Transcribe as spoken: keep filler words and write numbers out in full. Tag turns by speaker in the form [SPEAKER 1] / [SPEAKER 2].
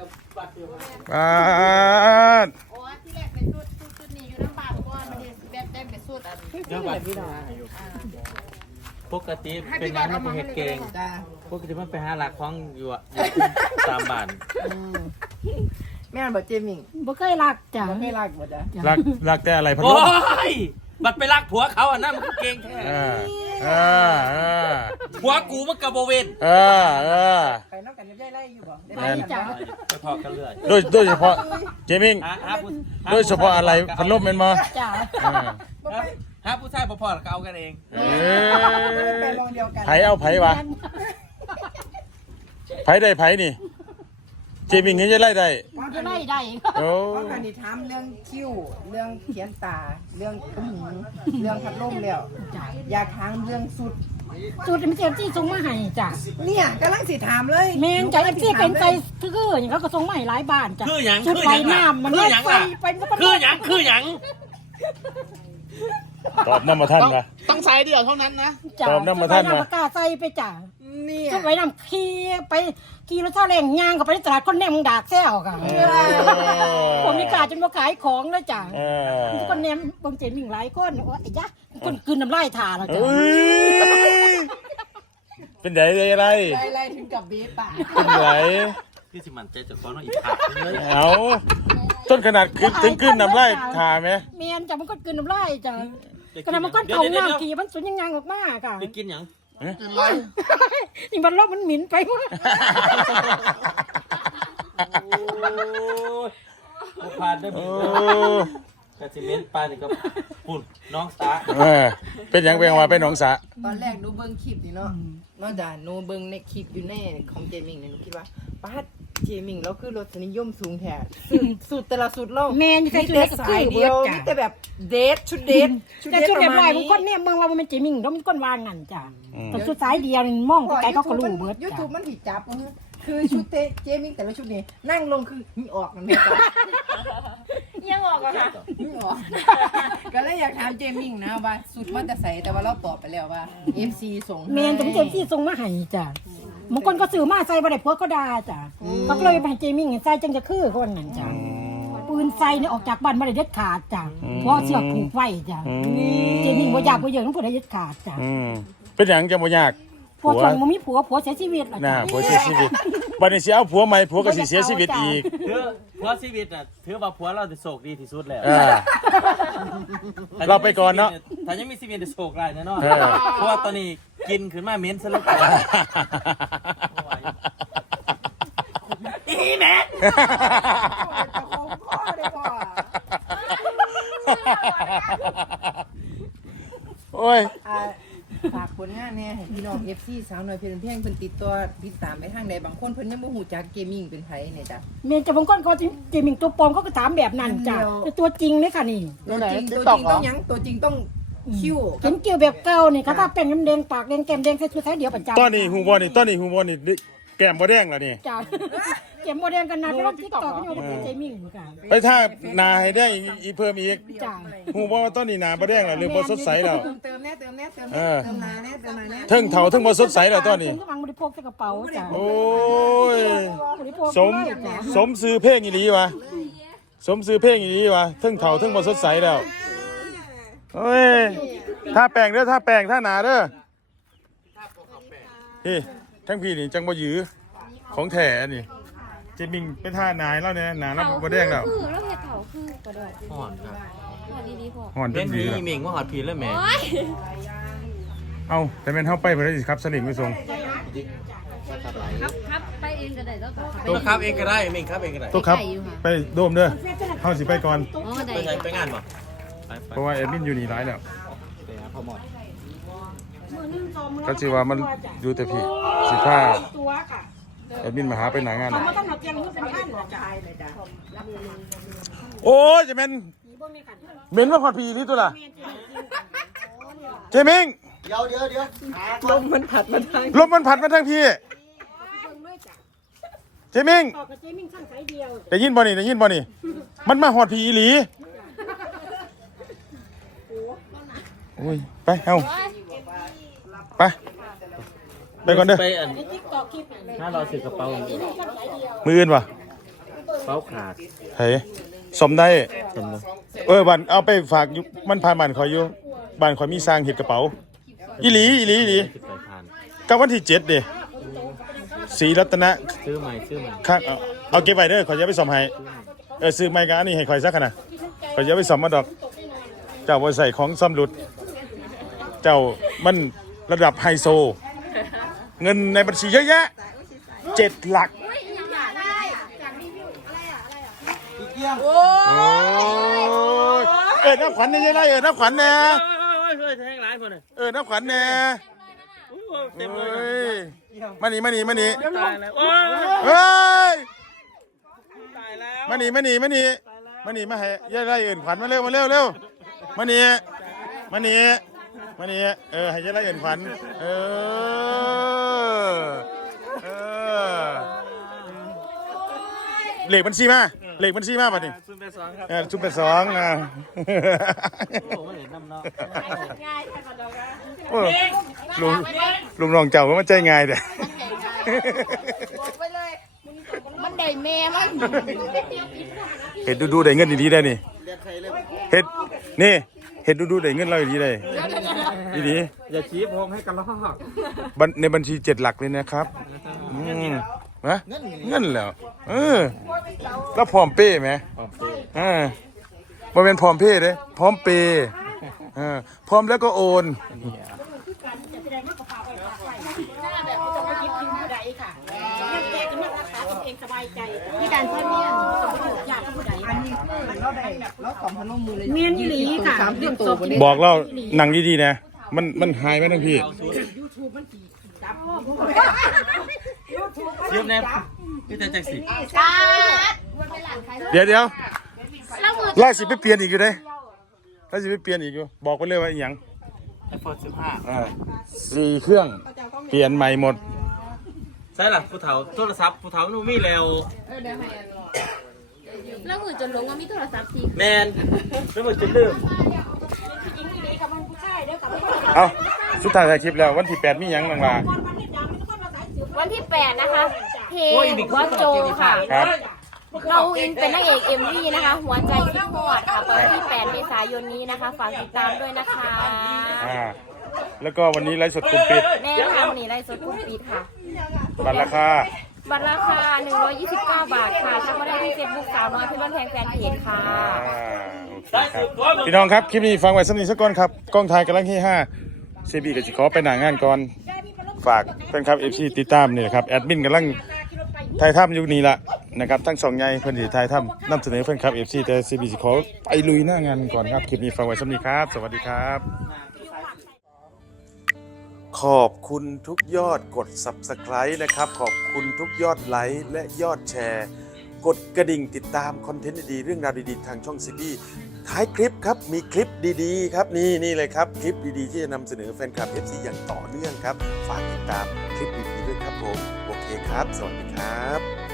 [SPEAKER 1] บ้าน
[SPEAKER 2] โอ้ที่แรกเป็นชุดชุดชุดนี้อยู่น้ำบาดก่อนมันจะแบบได้เป็นชุดอัน
[SPEAKER 3] เจ้าบัตรปกติเป็นยังมันเป็นเห็ดเก่งปกติมันไปหาหลักของอยู่อ่ะตามบ้าน
[SPEAKER 4] แม่นบ่เจมิง
[SPEAKER 2] บ่เคยรักจ้ะ
[SPEAKER 4] บ่เคยรักบ่จ้ะ
[SPEAKER 1] รักรักแต่อะไรพัดล
[SPEAKER 3] โอ้
[SPEAKER 1] ม
[SPEAKER 3] ยบัดไปรักผัวเขาอ่ะนะมันเก่งแท้
[SPEAKER 1] เออเออเออ
[SPEAKER 3] ผัวกูมันกระโบเวน
[SPEAKER 1] เออเออ
[SPEAKER 4] ไปนำกันได้ไล่อยู่บ่ได้
[SPEAKER 2] ไป
[SPEAKER 4] ไล่กัน
[SPEAKER 2] จ้ะ
[SPEAKER 3] ไปทอกันเรื่อย
[SPEAKER 1] โดยโดยเฉพาะเจมิง
[SPEAKER 3] หาหาผู้
[SPEAKER 1] โดยเฉพาะอะไรพัดลมเป็นมา
[SPEAKER 2] จ้ะ
[SPEAKER 1] เออ
[SPEAKER 4] บ่ไป
[SPEAKER 3] หาผู้ชายพอๆแล้วก็เอากันเอง
[SPEAKER 1] เอ
[SPEAKER 4] บ่ไป
[SPEAKER 1] อ
[SPEAKER 4] มองเดียวกัน
[SPEAKER 1] ไผเอาไผวะไผได้ไผนี่เจมิงเห็นจะไล่ได้
[SPEAKER 2] จะไล่ได้
[SPEAKER 1] โอ้
[SPEAKER 4] เพราะกันนี่ถามเรื่องคิ้วเรื่องเขียนตาเรื่องหูเรื่องพัดลมแล้วอยากถามเรื่องสุด
[SPEAKER 2] ชุดมันเจ็บที่ส่งมาให้จ้ะ
[SPEAKER 4] เนี่ยกำลังสิถามเลย
[SPEAKER 2] แม่นจ้ะเอฟซีเป็นไปคืออย่างเขาก็ส่งมาให้หลายบ้านจ้ะ
[SPEAKER 3] คือหยัง
[SPEAKER 2] ชุด
[SPEAKER 3] คือ
[SPEAKER 2] ใบ
[SPEAKER 3] หยัง
[SPEAKER 2] น้ำมัน
[SPEAKER 3] คือหยัง
[SPEAKER 2] ไป
[SPEAKER 3] ล่ะ
[SPEAKER 2] ไปมันก็
[SPEAKER 3] คือหยังคือหยัง
[SPEAKER 1] ตอบน้ำมาท่านนะ
[SPEAKER 5] ต้องใช้เดียวเท่านั้นนะ
[SPEAKER 2] จ้ะ
[SPEAKER 1] ตอบน้ำมาท่านนะ
[SPEAKER 2] ชุดใบำกล้าใส่ไปจ้ะ
[SPEAKER 4] เนี่ย
[SPEAKER 2] ชุดใบน้ำขี่ไปขี่รถซาเล้งย่างเข้าไปในตลาดคนแนมดากแซวค่ะผมนี่กล้าจนมาขายของเลยจ้ะ
[SPEAKER 1] เออ
[SPEAKER 2] คนแนมเบิ่งเจมิ่งหลายคนโอ้ยไอ้ยะคนกลืนน้ำลายถ่าแล้วจ้ะ
[SPEAKER 1] เอ้ยเป็นไดได้อะไร
[SPEAKER 4] ไล่ไล่ถึงกับเบ๊ปาก
[SPEAKER 1] เป็นได
[SPEAKER 3] คือสิมันใจจะฟ้องน้องอีกขาดเลย
[SPEAKER 1] เอาต้นขนาดขึ้นถึงขึ้นนำไล่ทาไหม
[SPEAKER 2] เมียนจ้ะมันก็กลืนน้ำลายจ้ะกระนั้นมันก็เอาน้ำขี่มันสุนยังยางออกมาค่ะ
[SPEAKER 3] ไปกินหยัง
[SPEAKER 2] นี่มันโลกมันหมิ่นไปหมด
[SPEAKER 3] โอ้ยบ่ผ่านได้อ
[SPEAKER 1] โอ้
[SPEAKER 3] กระสิเม้นปลานี่ก็ปุ่นน้องสา
[SPEAKER 1] เออเป็นหยังเป็นว่าเป็นหนองสะ
[SPEAKER 4] ตอนแรกหนูเบิ่งคลิปนี่เนาะนอกจากหนูเบิ่งในคลิปอยู่ในของเจมิงเนี่ยหนูคิดว่าป้าดเจมิงแล้วคือรสนิยมสูงแท้สุดสุดแต่ละสุดโลก
[SPEAKER 2] แม่นใส่ชุด
[SPEAKER 4] แต่
[SPEAKER 2] เล็กก็
[SPEAKER 4] สา
[SPEAKER 2] คื
[SPEAKER 4] ย
[SPEAKER 2] อ
[SPEAKER 4] เดี
[SPEAKER 2] เบิ
[SPEAKER 4] ย
[SPEAKER 2] ด
[SPEAKER 4] ว
[SPEAKER 2] จ้ะ
[SPEAKER 4] มีแต่แบบเดทชุดเดท
[SPEAKER 2] แต่ชุดเรียบร้อย
[SPEAKER 4] ปะ
[SPEAKER 2] บาง
[SPEAKER 4] มาณ
[SPEAKER 2] คนเนี่ยเมืองเรามันเป็นเจมิ่งเรามีคนวางงันจ้ะแต่ชุดสายเดียวนี่มองไกลๆเขาก็รู้เบิด
[SPEAKER 4] ยู
[SPEAKER 2] จ้ะ
[SPEAKER 4] ทูบมันผิดจับคือชุดเตเจมิงแต่ละชุดนี่นั่งลงคือมีออกมันไม่จับ
[SPEAKER 2] ยังออกอะค่ะ
[SPEAKER 4] มีออกก็เลยอยากถามเจมิงนะว่าสุดมันจะใส่แต่ว่าเราตอบไปแล้วว่า เอฟ ซี ส่งให้
[SPEAKER 2] แมนจะเป็นเจมที่ส่งมาให้จ้ะบางคนก็ซื้อมาใส่บ่ได้พวกก็ด่าจ้ะเขาก็เลยไปให้เจมิ่งใส่จังจะคือคนนั้นจ้ะปืนใส่เนี่ยออกจากบ้านบ่ได้เด็ดขาดจ้ะเพราะเสือกผูกไว้จ้ะเจมิ่งบ่อยากบ่เยอะต้องพูดให้เด็ดขาดจ้ะ
[SPEAKER 1] อืมเป็นหยังจะบ่ยาก
[SPEAKER 2] ผัวชงบ่มีผัวผัวเสียชีวิตล่ะ
[SPEAKER 1] น่ะ
[SPEAKER 2] จ้ะ
[SPEAKER 1] ผัวเสียชีวิตบัดนี้สิเอาผัวใหม่ผัวก็สิเสียชีวิตอีก
[SPEAKER 3] ถือผัวชีวิตน่ะถือว่าผัวเราจะโศกดีที่สุดแล้ว
[SPEAKER 1] เออ เราไปก่อนเนาะ
[SPEAKER 3] ถ้ายังมีชีวิตจะโศกร้ายแน่นอน
[SPEAKER 1] เออ
[SPEAKER 3] เพราะว่าตอนนี้กินขึ้นมาเหม็นซะแล้วอีแม่
[SPEAKER 4] จะคงพ่อได้พ่อ
[SPEAKER 1] โอ้ย
[SPEAKER 4] อ่าฝากผลงานเนี่ยให้พี่น้อง เอฟ ซี สาวน้อยเพลินเพียงเพิ่นติดตัวติดตามไปทางใดบางคนเพิ่นยังบ่ฮู้จักเกมมิ่งเป็นไผเนี่ยจ้ะ
[SPEAKER 2] เมียจะบางคนก็เจมิ่งตัวปลอมเขาก็ถามแบบนั้นจ้ะแต่ตัวจริงเนี่ยค่ะนี่
[SPEAKER 4] ตัวจริงตัวจริงต้องหยังตัวจริงต้องคิ้ว
[SPEAKER 2] เห็นเกี่ยวแบบเก่านี่เขาถ้าเป็นน้ำแดงปากแดงแก้มแดงใส่ชุดสายเดียวประจำ
[SPEAKER 1] ตอนนี้หูบ่นี่ตอนนี้หูบ่นี่แก้มบ่แดงแล้วนี่
[SPEAKER 2] จ้ะเก็บโมเดลกันนานไปลงทิกตอกอยู่ในเจมิ่งค่ะ
[SPEAKER 1] ไปถ้าหนาให้ได้อีกเพิ่มอีก
[SPEAKER 2] จ้ะ
[SPEAKER 1] หูบ่ว่าตอนนี้หนาบ่แดงแล้วหรือบ่สดใสแล้ว
[SPEAKER 4] เติมแน่เติมแน่เติม
[SPEAKER 1] เอ
[SPEAKER 4] แน่
[SPEAKER 1] อ
[SPEAKER 4] เติมนาแน่เติมนาแน่
[SPEAKER 1] เทั้งเฒ่าเทั้งบ่สดใสแล้วตอนนี้
[SPEAKER 2] ถึงกำลังบริโภคใส่กระเป๋าจ้ะ
[SPEAKER 1] โอ้ย
[SPEAKER 2] บริโภค
[SPEAKER 1] สมสมซื้อเพลงอีหลีวะสมซื้อเพลงอีหลีวะเทั้งเฒ่าเทั้งบ่สดใสแล้วโอ้ยถ้าแป้งเด้อถ้าแป้งถ้าหนาเด้อพี่ทั้งพี่นี่จังบ่หยือของแท้อันนี้เจมิงเป็นท่านายแล้วเนี่ยหนาแล้วบ่แดงแล้ว
[SPEAKER 6] คือแล้วเห็ดเถาคือกระดอก
[SPEAKER 3] ห่อนครับ
[SPEAKER 6] หัวดีๆพอ
[SPEAKER 1] ห่อนเป็
[SPEAKER 3] เป็น น
[SPEAKER 1] หยื
[SPEAKER 3] ผี
[SPEAKER 1] อแล้ว
[SPEAKER 3] เหม่งว่าหอดผีแล้วแม่
[SPEAKER 6] โอ้ย
[SPEAKER 1] เอ้าแต่แม่นเฮาไปบ่ได้สิครับสลิงไปส่ง
[SPEAKER 6] ครับครับไปเองก็ได้แล้วก็
[SPEAKER 3] ตัวครับเองก็ได้เหม่งครับเองก็ได้
[SPEAKER 1] ตุ๊กครับไปโดมเด้อเฮาสิไปก่อน
[SPEAKER 6] อ๋อได้
[SPEAKER 3] ไปใช้ไปงานป่ะไปไป
[SPEAKER 1] เพราะว่าแอดมินอยู่นี่หลายแล้ว
[SPEAKER 3] ไปหาพ่อหมอด
[SPEAKER 1] ก็สิว่ามันอยู่แต่พี่สิพา
[SPEAKER 2] ตัวค่ะ
[SPEAKER 1] แอดมินมาหาไปหนางาน
[SPEAKER 2] เขาไม่ต้องมาเตรียมเงินเป็นพันหรอกจ้ะ
[SPEAKER 1] โอ้ยจะแม่นเหม็นว่าพอดพี่นี่ตัวล่ะเจมิง
[SPEAKER 4] ลมมันผัดมาทาง
[SPEAKER 1] ลมมันผัดมาทางพี่เจมิง
[SPEAKER 2] ออกกับเจมิ่งข้างสายเดียว
[SPEAKER 1] ได้ยินบ่นี่ได้ยินบ่นี่มันมาหอดพี่อีหลีโอ้ยไปเอ้าไปไปก่อนเด้อ
[SPEAKER 3] ไปอัน
[SPEAKER 2] ติ๊กตอกคลิป
[SPEAKER 3] ถ้าเราซื้อกระเป๋า
[SPEAKER 1] มืออื่นวะ
[SPEAKER 3] เป้าขาด
[SPEAKER 1] เฮ้ยสมได้เออบ้านเอาไปฝากอยู่มันพาบ้านข่อยอยู่บ้านข่อยมีสร้างเฮ็ดกระเป๋าอีหลีอีหลีอีหลี
[SPEAKER 3] สิบแปดพัน
[SPEAKER 1] กับวันที่เจ็ดเด้ศรีรัตนะ
[SPEAKER 3] ซื้อใหม่ซื้อใหม่
[SPEAKER 1] ข้างเอาเอาเก็บไว้เด้อข่อยจะไปซ่อมให้เออซื้อใหม่ก็อันนี้ให้ข่อยซะคั่นน่ะข่อยจะไปซ่อมมาดอกเจ้าบ่ใส่ของซ่อมหลุดเจ้ามันระดับไฮโซเงินในบัญชีเยอะแยะเจ็ดหลักโอ้ยเออน้ำขวัญเนี่ยยังไงเออน้ำขวัญเนี่ย
[SPEAKER 3] เฮ้ยแทงหลายคนเลย
[SPEAKER 1] เออน้ำขวัญเนี่ย
[SPEAKER 3] เต็มเลย
[SPEAKER 1] เฮ้ยมานี่มานี่มานี่
[SPEAKER 3] ตายแล้วโอ้ย
[SPEAKER 1] เฮ้ย
[SPEAKER 3] ตายแล้ว
[SPEAKER 1] มานี่มานี่มานี่มานี่มาให้ยังไงเอินขวัญมาเร็วมาเร็วเร็วมานี่มานี่มานี่เออให้ยังไงเอินขวัญเออเออเลขบัญชีมาเลขบัญชีมาป่ะนี่
[SPEAKER 3] ซุปเปอร์สองครับ
[SPEAKER 1] เออชุดเป็นสองอ่ะ
[SPEAKER 3] โอ้โหเห็นน้ำเนาะ
[SPEAKER 1] เออลุงลุงรองเจ้าก็มันใจง่ายแต่
[SPEAKER 6] มันได้แม่มัน
[SPEAKER 1] เห็ดดูดูได้เงินดีๆได้นี่เห็ดนี่เห็ดดูดูได้เงินเราดีได้ดี
[SPEAKER 3] อย่าชี้ผมให้กันลอก
[SPEAKER 1] ๆบัญในบัญชีเจ็ดหลักเลยนะครับอืมนะเงินแล้วเออแล้วพร้อมเป้ไหมอ่าบ่เป็นพร้อมเป้เด้พร้อมเปย์อ่าพร้อมแล้วก็โอน
[SPEAKER 2] มีการเพิ่มเมียนอยากกับผู้ใด
[SPEAKER 4] อันนี้เราได้เราสองพันนมือเลย
[SPEAKER 2] เมียนอีหลีค่ะ
[SPEAKER 4] สามสิบตัวบ่ได้
[SPEAKER 1] บอกเราหนังดีๆนะมันมันหายไหมทั้งพี่
[SPEAKER 3] ยืมแน่พี่แต่แจ็คสิ
[SPEAKER 1] เดี๋ยวเดี๋ยวไล่สิไปเปลี่ยนอีกอยู่เด้ไล่สิไปเปลี่ยนอีกอยู่บอกไปเลยว่าอหยัง
[SPEAKER 3] ไอโฟนสิบห้า
[SPEAKER 1] อ่าสี่เครื่องเปลี่ยนใหม่หมด
[SPEAKER 3] ใช่หรอผู้เฒ่าโทรศัพท์ผู้เฒ่าหนูมีแล้ว
[SPEAKER 6] แล้วมือจนลงว่ามีโทรศัพท์สิ
[SPEAKER 3] แมนแล้วมันจะลืม
[SPEAKER 1] เอาสุดท้ายถ่ายคลิปแล้ววันที่แปดมีหยังบ้างล่ะ
[SPEAKER 6] วันที่แปดนะคะเพลงว่าโจค่ะ
[SPEAKER 1] ครับ
[SPEAKER 6] เราอินเป็นนางเอก เอ็ม วี นะคะ หัวใจคิดฮอดค่ะเปิดวันที่แปดเมษายนนี้นะคะฝากติดตามด้วยนะคะ
[SPEAKER 1] อ่าแล้วก็วันนี้ไลฟ์สดกลุ่มปิด
[SPEAKER 6] แน่นะคะวันนี้ไลฟ์สดกลุ่มปิดค่ะ
[SPEAKER 1] บัตรราคา
[SPEAKER 6] บัตรราคา หนึ่งร้อยยี่สิบเก้า บาทค่ะทักมาได้ที่เฟซบุ๊กสาวน้อยเพี่บ้านแพงแฟนเพจค่ะ
[SPEAKER 1] อ่าโอเคครับพี่น้องครับคลิปนี้ฟังไว้สักนิดสักก่อนครับกล้องถ่ายกำลังที่ห้าเซบีกับจิขอไปหนางานก่อนฝากแฟนคลับเอฟซีติดตามนี่นะครับแอดมินกำลังถ่ายทำอยู่นี่ละนะครับทั้งสองใหญ่เพื่อนที่ถ่ายทำนำเสนอแฟนคลับเอฟซีแต่เซบีจิขอไปลุยหน้างานก่อนครับคลิปนี้ฟังไว้สักนิดครับสวัสดีครับ ขอบคุณทุกยอดกด ซับสไครบ์ นะครับขอบคุณทุกยอดไลค์และยอดแชร์ กดกระดิ่งติดตามคอนเทนต์ดีๆเรื่องราวดีๆทางช่องซีบีท้ายคลิปครับมีคลิปดีๆครับนี่นี่เลยครับคลิปดีๆที่จะนำเสนอแฟนคลับ เอฟ ซี อย่างต่อเนื่องครับฝากติดตามคลิปดีๆด้วยครับผมโอเคครับสวัสดีครับ